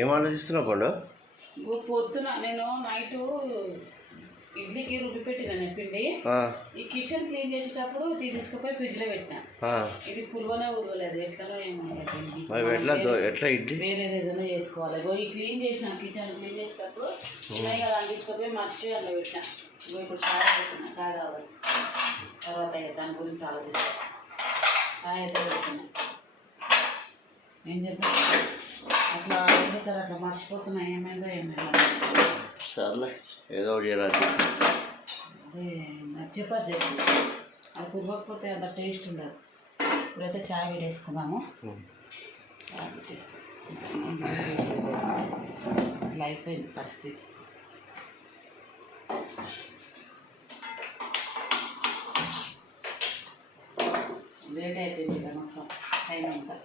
ఏం ఆలోచిస్తున్నావు పండు? పొద్దున నేను నైట్ ఇడ్లీకి రుబ్బి పెట్టిన పిండి. ఈ కిచెన్ క్లీన్ చేసేటప్పుడు తీసుకుపోయి ఫ్రిడ్జ్ లో పెట్టినా. ఇది పులువనే ఉరవలేదు, ఎట్లనో ఏమో ఎట్లా ఇడ్లీ వేరేది ఏదైనా చేసుకోవాలి. ఈ క్లీన్ చేసిన కిచెన్ క్లీన్ చేసేటప్పుడు ఉన్నాయి కదా అని తీసుకుపోయి మర్చిపోయి అందులో పెట్టినా. ఇప్పుడు చాయ్ పెడుతున్నా, చాయ్ కావాలి తర్వాత దాని గురించి ఆలోచిస్తా. చాయ్ అయితే పెడుతున్నా. ఏం చెప్తాను అట్లా ఏదో సార్ అట్లా మర్చిపోతున్నా, ఏమైందో ఏమైందో. సర్లే ఏదో ఒకటి చేయాలి. అదే చపాతి చేసి అది కుదరకపోతే అంత టేస్ట్ ఉండదు. ఇప్పుడైతే చాయ్ వేసుకున్నాము. చాయ్ పెట్టేస్తాం. అట్లా అయిపోయింది పరిస్థితి. లేట్ అయిపోయింది కదా మొత్తం టైం అంతా.